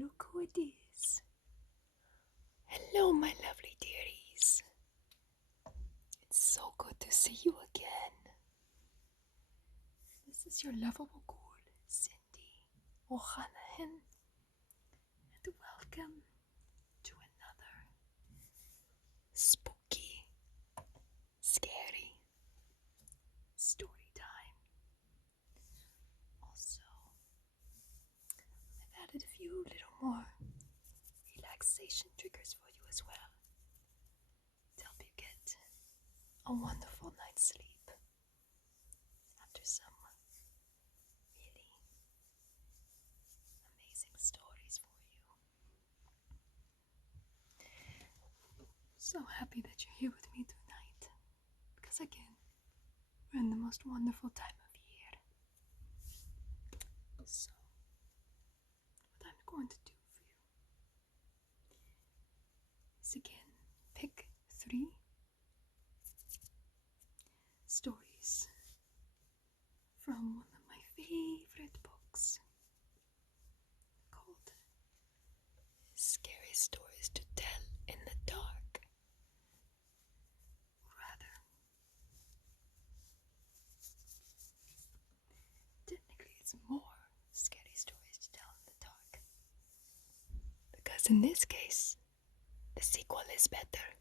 look who it is. Hello, my lovely dearies. It's so good to see you again. This is your lovable ghoul, Sindy O'Hanahan, and welcome to another spooky, scary story time. Also, I've added a few little more relaxation triggers for you as well to help you get a wonderful night's sleep after some really amazing stories for you. So happy that you're here with me tonight, because again, we're in the most wonderful time of year. So, what I'm going to do for you is again pick 3 stories from one of my favorite books called Scary Stories to Tell in the Dark. Or rather, technically it's more scary stories to tell in the dark, because in this case, the sequel is better.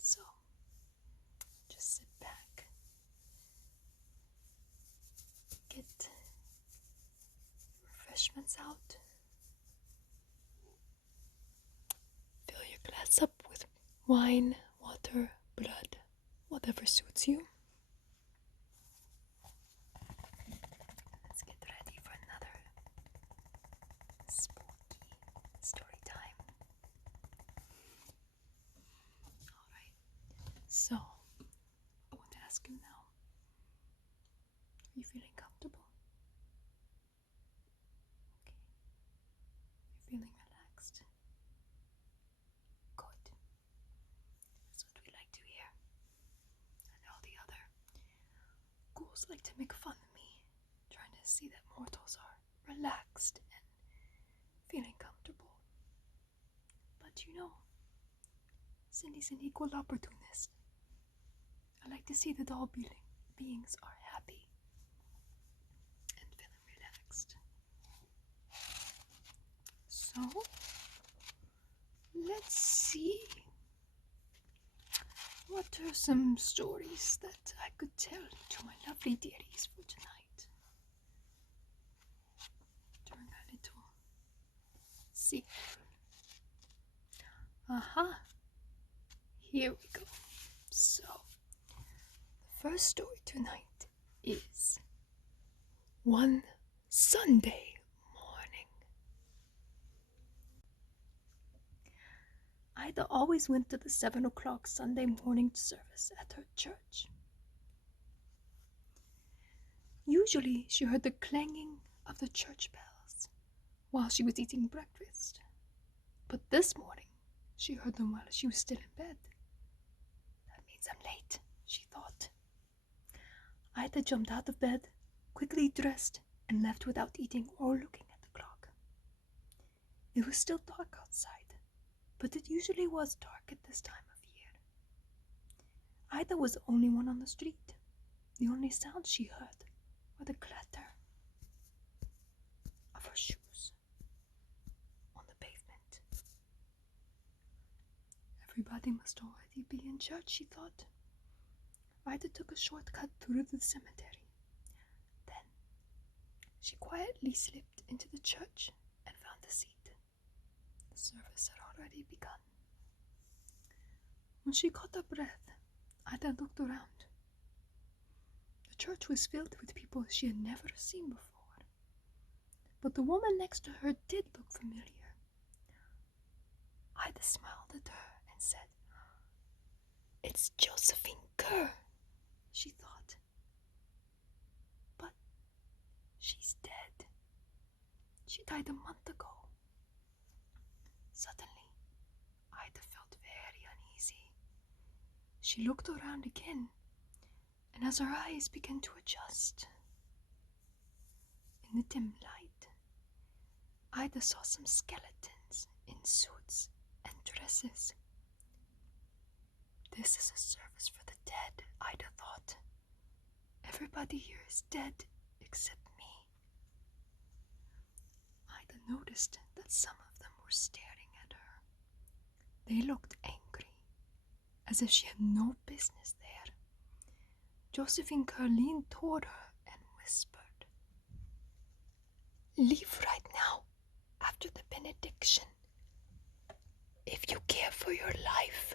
So, just sit back, get refreshments out, fill your glass up with wine, water, blood, whatever suits you. Let's get ready for another spooky story time. Alright, so I want to ask you now, are you feeling comfortable? Okay. You're feeling relaxed? Good. That's what we like to hear. And all the other ghouls like to make fun of me, trying to see that mortals are relaxed and feeling comfortable. But you know, Cindy's an equal opportunist. I like to see that all beings are happy and feeling relaxed. So, let's see. What are some stories that I could tell to my lovely dearies for tonight? During our little sequel. Aha! Here we go. So, the first story tonight is One Sunday Morning. Ida always went to the 7 o'clock Sunday morning service at her church. Usually she heard the clanging of the church bells while she was eating breakfast. But this morning she heard them while she was still in bed. That means I'm late, she thought. Ida jumped out of bed, quickly dressed, and left without eating or looking at the clock. It was still dark outside, but it usually was dark at this time of year. Ida was the only one on the street. The only sounds she heard were the clatter of her shoes on the pavement. Everybody must already be in church, she thought. Ida took a shortcut through the cemetery. Then she quietly slipped into the church and found a seat. The service had already begun. When she caught her breath, Ida looked around. The church was filled with people she had never seen before. But the woman next to her did look familiar. Ida smiled at her and said, "It's Josephine Kerr," she thought. But she's dead. She died a month ago. Suddenly, Ida felt very uneasy. She looked around again, and as her eyes began to adjust, in the dim light, Ida saw some skeletons in suits and dresses. This is a service for the dead, Ida thought. Everybody here is dead except me. Ida noticed that some of them were staring at her. They looked angry, as if she had no business there. Josephine Kerr leaned toward her and whispered, "Leave right now, after the benediction, if you care for your life."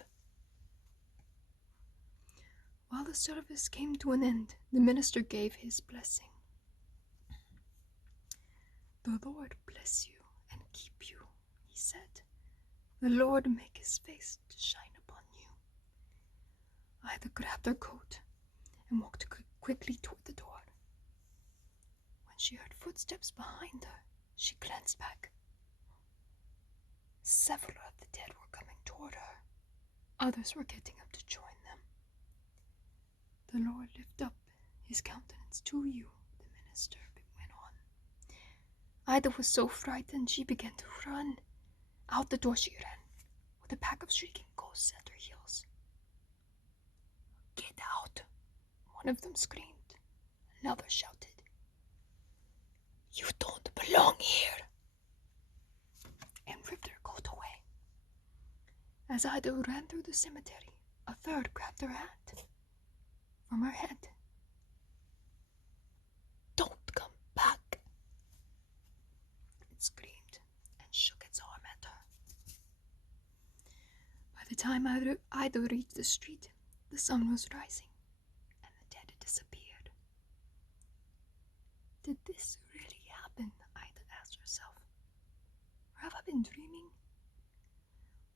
While the service came to an end, the minister gave his blessing. "The Lord bless you and keep you," he said. "The Lord make his face to shine upon you." Ida grabbed her coat and walked quickly toward the door. When she heard footsteps behind her, she glanced back. Several of the dead were coming toward her. Others were getting up to join them. "The Lord lift up his countenance to you," the minister went on. Ida was so frightened she began to run. Out the door she ran, with a pack of shrieking ghosts at her heels. "Get out!" one of them screamed. Another shouted, "You don't belong here!" and ripped her coat away. As Ida ran through the cemetery, a third grabbed her hat from her head. "Don't come back!" it screamed and shook its arm at her. By the time Ida reached the street, the sun was rising and the dead had disappeared. Did this really happen? Ida asked herself. Or have I been dreaming?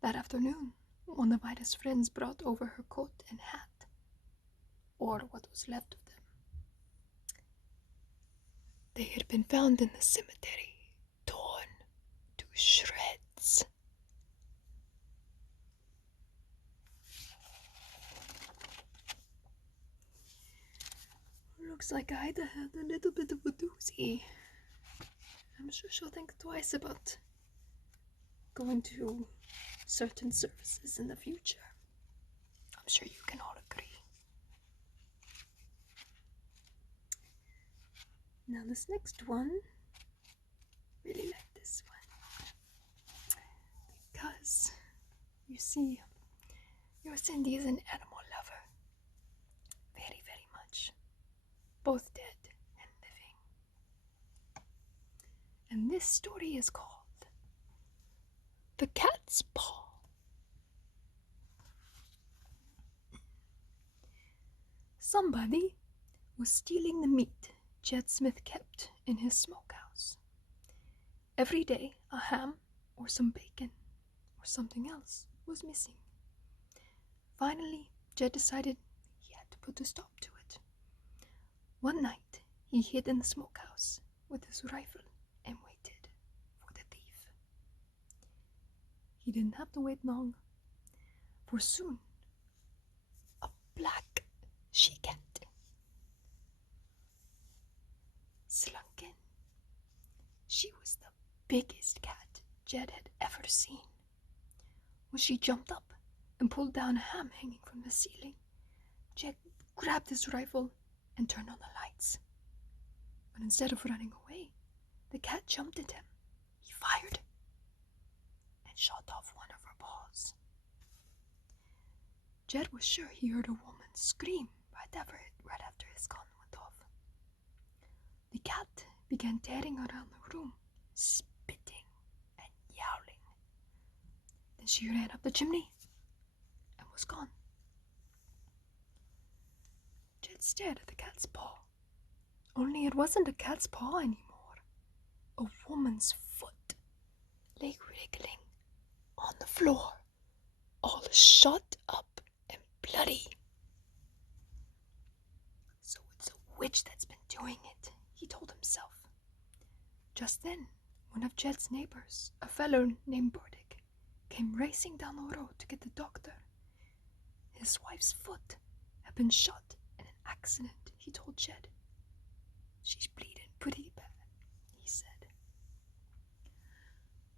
That afternoon, one of Ida's friends brought over her coat and hat, or what was left of them. They had been found in the cemetery, torn to shreds. Looks like Ida had a little bit of a doozy. I'm sure she'll think twice about going to certain services in the future. I'm sure you can all agree. Now this next one, really like this one. Because, you see, your Sindy is an animal lover. Very, very much. Both dead and living. And this story is called The Cat's Paw. Somebody was stealing the meat Jed Smith kept in his smokehouse. Every day, a ham or some bacon or something else was missing. Finally, Jed decided he had to put a stop to it. One night, he hid in the smokehouse with his rifle and waited for the thief. He didn't have to wait long, for soon, a black she-cat slunk in. She was the biggest cat Jed had ever seen. When she jumped up and pulled down a ham hanging from the ceiling, Jed grabbed his rifle and turned on the lights. But instead of running away, the cat jumped at him. He fired and shot off one of her paws. Jed was sure he heard a woman scream right after his gun went off. The cat began tearing around the room, spitting and yowling. Then she ran up the chimney and was gone. Jed stared at the cat's paw. Only it wasn't a cat's paw anymore. A woman's foot lay wriggling on the floor, all shot up and bloody. So it's a witch that's been doing it, he told himself. Just then, one of Jed's neighbors, a fellow named Burdick, came racing down the road to get the doctor. His wife's foot had been shot in an accident, he told Jed. She's bleeding pretty bad, he said.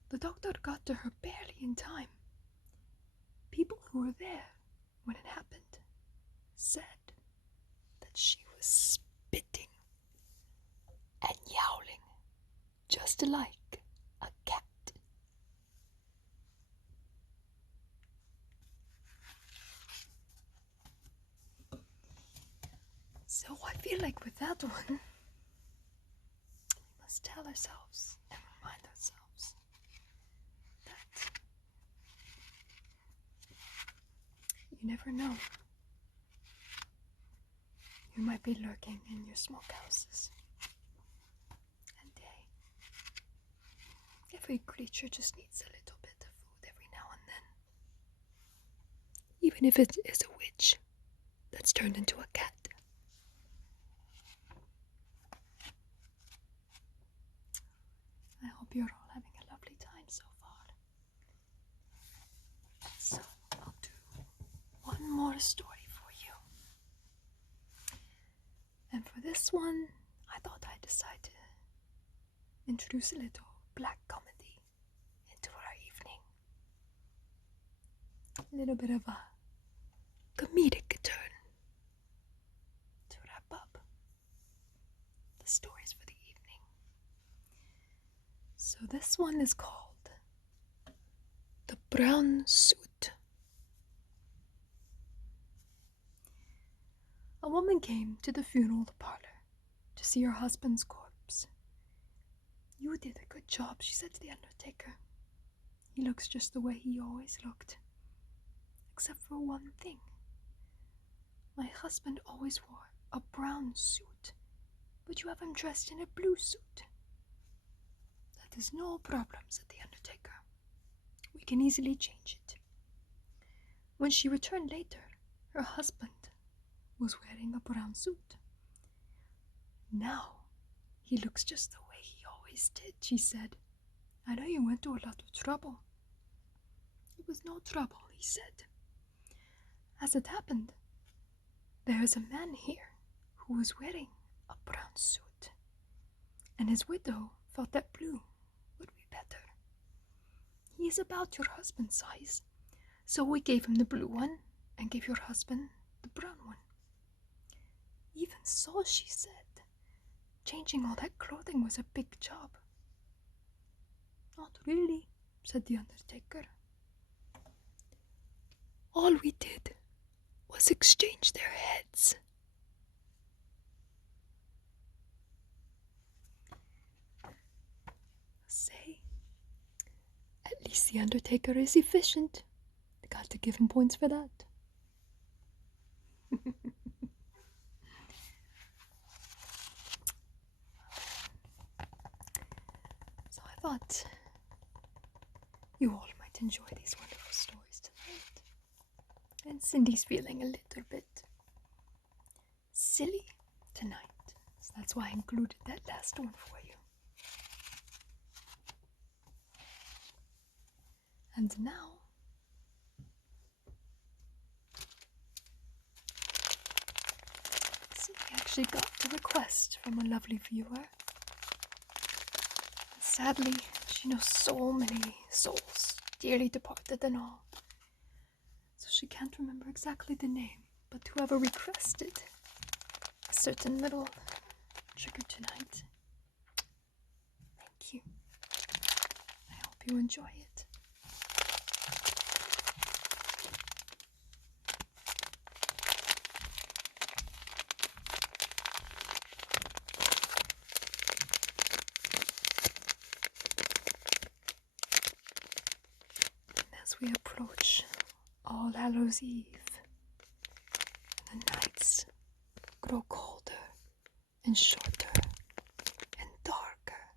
The doctor got to her barely in time. People who were there when it happened said that she was spitting and yowling just like a cat. So I feel like with that one, we must tell ourselves and remind ourselves that you never know. You might be lurking in your smokehouses. And every creature just needs a little bit of food every now and then. Even if it is a witch that's turned into a cat. I hope you're all having a lovely time so far. So I'll do one more story for you. And for this one, I thought I'd decide to introduce a little black comedy into our evening. A little bit of a comedic turn to wrap up the stories for the evening. So this one is called The Brown Suit. A woman came to the funeral parlor to see her husband's corpse. "You did a good job," she said to the undertaker. "He looks just the way he always looked. Except for one thing. My husband always wore a brown suit, but you have him dressed in a blue suit." "That is no problem," said the undertaker. "We can easily change it." When she returned later, her husband was wearing a brown suit. "Now, he looks just the way he always did," she said. "I know you went to a lot of trouble." "It was no trouble," he said. "As it happened, there is a man here who was wearing a brown suit, and his widow felt that blue would be better. He is about your husband's size, so we gave him the blue one and gave your husband the brown one." "Even so," she said, "changing all that clothing was a big job." "Not really," said the undertaker. "All we did was exchange their heads." Say, at least the undertaker is efficient. Got to give him points for that. So I thought you all might enjoy these wonderful stories tonight. And Cindy's feeling a little bit silly tonight, so that's why I included that last one for you. And now, Cindy actually got a request from a lovely viewer. Sadly, she knows so many souls, dearly departed and all, so she can't remember exactly the name, but whoever requested a certain little trigger tonight, thank you. I hope you enjoy it. As we approach All Hallows Eve, the nights grow colder and shorter and darker.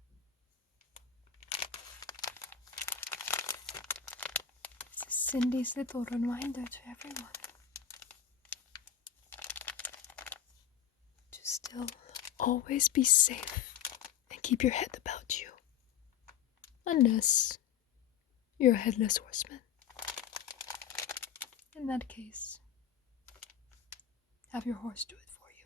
This is Cindy's little reminder to everyone to still always be safe and keep your head about you, unless You're a headless horseman. In that case, have your horse do it for you.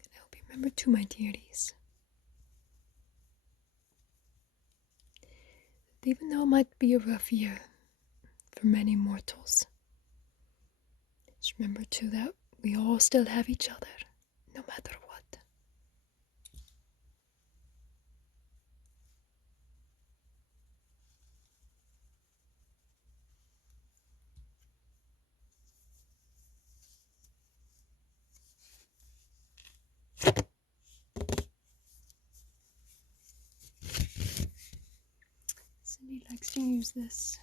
And I hope you remember too, my dearies. Even though it might be a rough year for many mortals, just remember too that we all still have each other, no matter what. Sindy likes to use this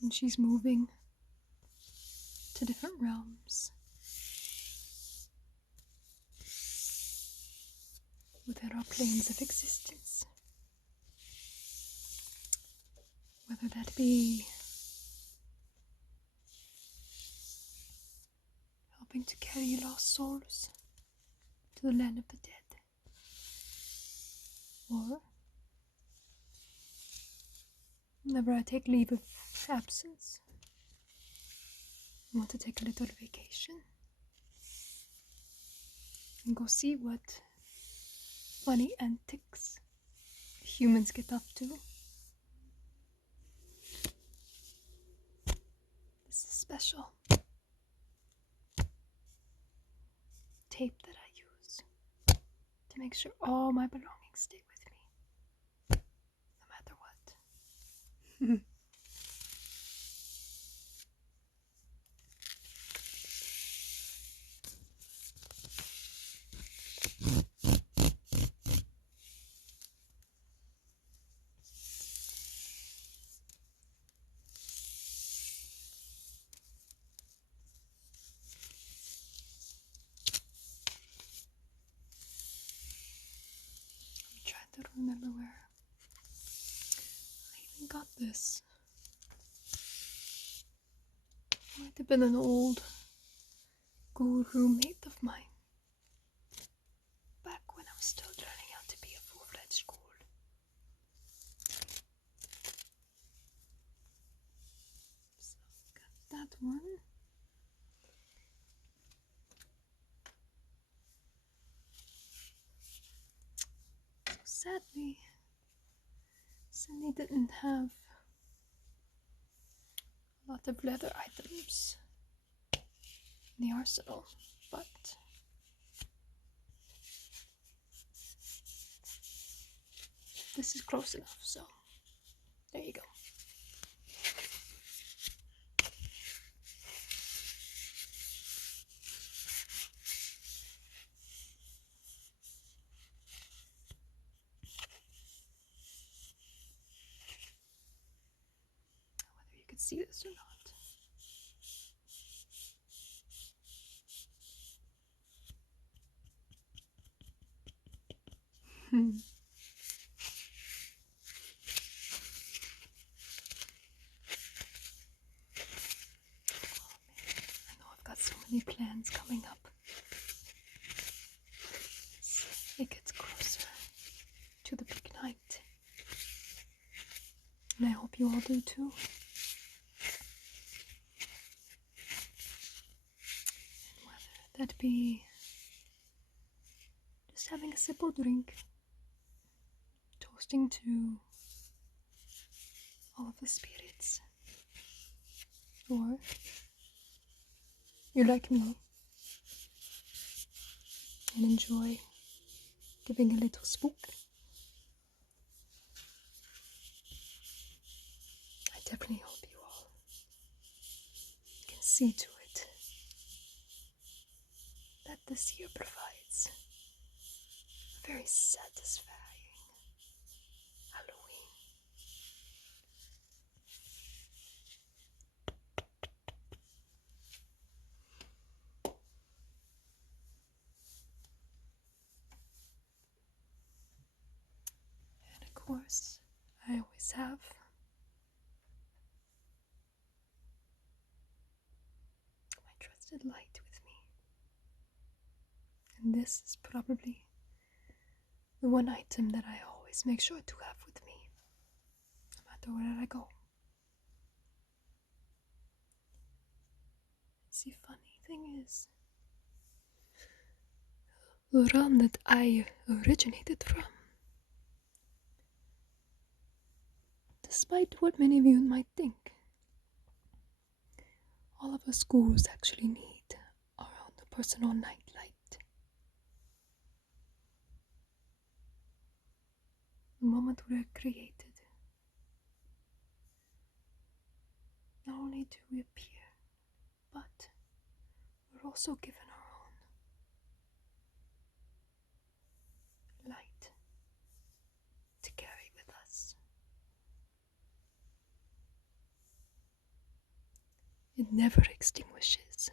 when she's moving to different realms within our planes of existence. Whether that be helping to carry lost souls to the land of the dead, or whenever I take leave of absence, I want to take a little vacation and go see what funny antics humans get up to. This is special tape that I use to make sure all my belongings stay with me, no matter what. I'm trying to remember where I even got this. Might have been an old ghoul roommate of mine, back when I was still learning how to be a full-fledged ghoul. So, got that one. So sadly, Sindy didn't have a lot of leather items in the arsenal, but this is close enough, so there you go. Whether you could see this or not. Oh man, I know I've got so many plans coming up. It gets closer to the big night, and I hope you all do too. And whether that be just having a simple drink, toasting to all of the spirits, or you're like me and enjoy giving a little spook. I definitely hope you all can see to it that this year provides a very satisfying Halloween. And a cool course, I always have. My trusted light with me. And this is probably the one item that I always make sure to have with me, no matter where I go. The funny thing is, the realm that I originated from, despite what many of you might think, all of us ghouls actually need our own personal nightlight. The moment we're created, not only do we appear, but we're also given our own light to carry with us. It never extinguishes,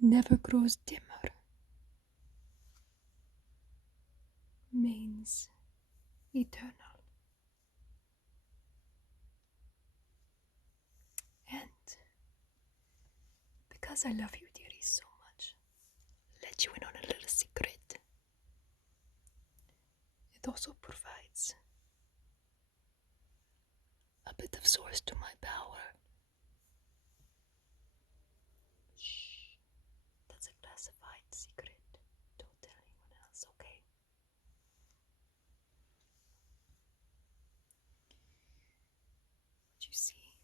never grows dimmer, remains eternal. And because I love you, dearie, so much, I'll let you in on a little secret. It also provides a bit of source to my power. Shh, that's a classified secret. Don't tell anyone else, okay? But you see,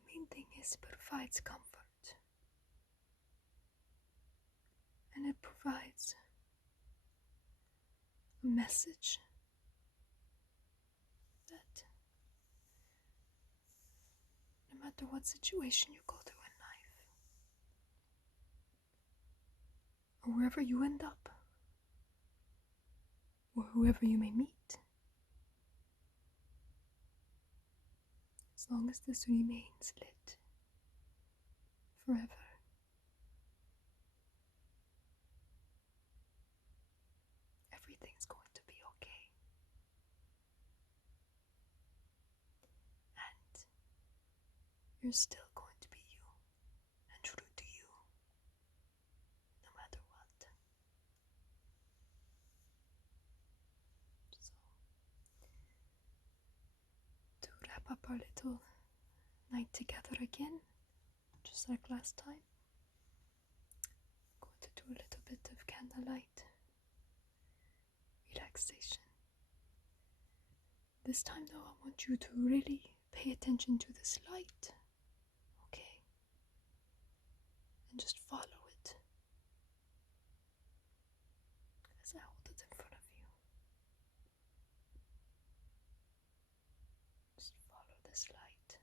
the main thing is it provides comfort. And it provides a message that no matter what situation you go through in life, or wherever you end up, or whoever you may meet, as long as this remains lit forever, everything's going to be okay. And you're still going to be you and true to you, no matter what. So, to wrap up our little night together again, just like last time, I'm going to do a little bit of candlelight relaxation. This time though, I want you to really pay attention to this light, okay? And just follow it as I hold it in front of you. Just follow this light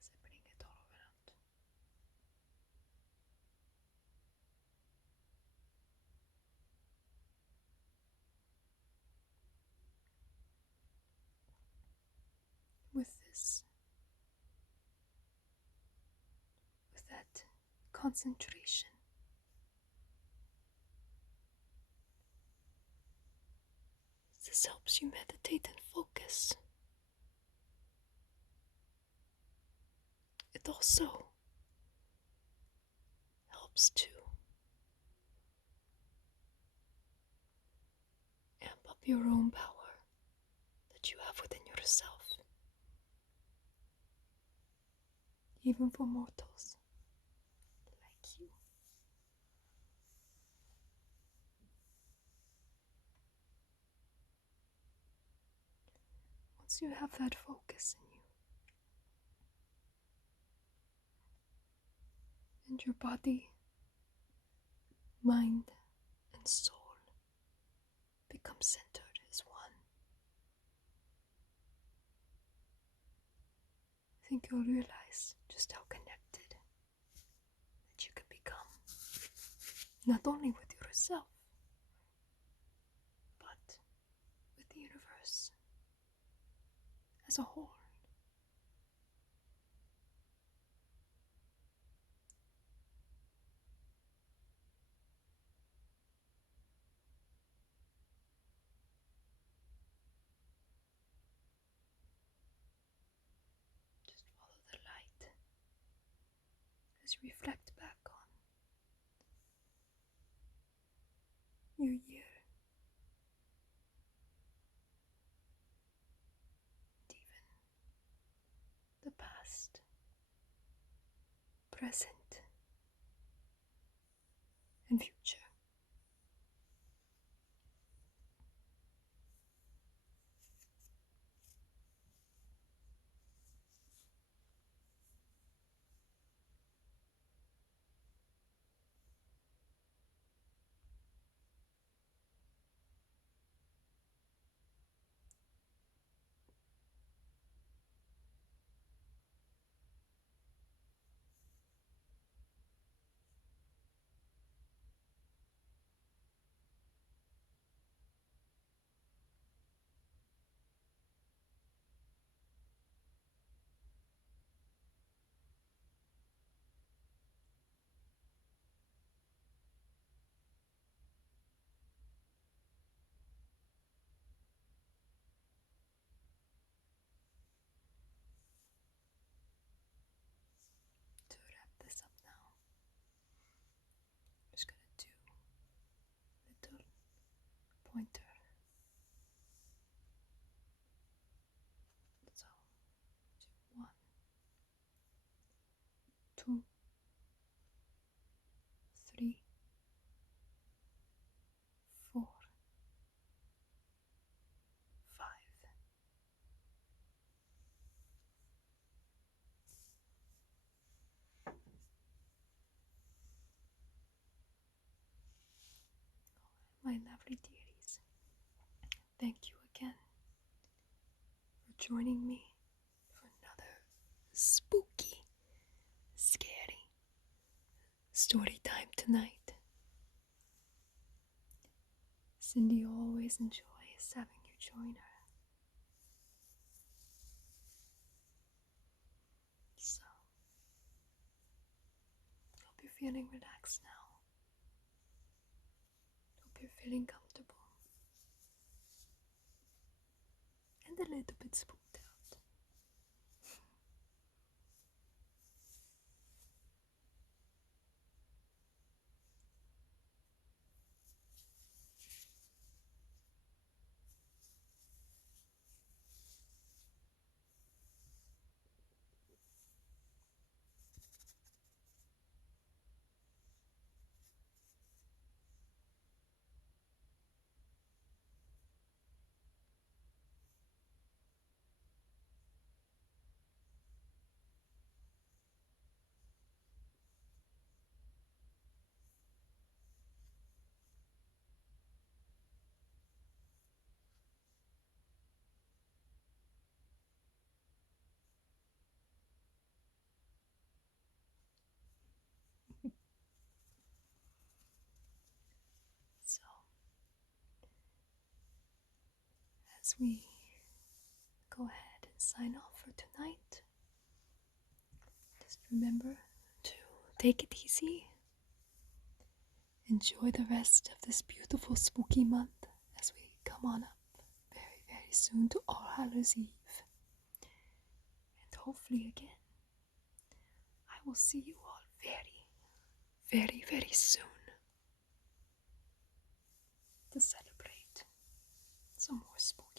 as I bring it all around. With this, with that concentration, this helps you meditate and focus. It also helps to amp up your own power that you have within yourself, even for mortals like you. Once you have that focus in you, and your body, mind, and soul become centered as one, I think you'll realize just how connected that you can become, not only with yourself, but with the universe as a whole. as you reflect back on your year. And even the past, present, and future. To wrap this up now, I'm just gonna do little pointer. So do 1, 2, 3, 4, 5. My lovely dearies, thank you again for joining me for another spooky, scary story time tonight. Sindy always enjoys having you join her. So, hope you're feeling relaxed now. Hope you're feeling comfortable and a little bit spooked out. So, as we go ahead and sign off for tonight, just remember to take it easy. Enjoy the rest of this beautiful spooky month as we come on up very, very soon to All Hallows Eve. And hopefully again, I will see you all very, very, very soon to celebrate some more spooky.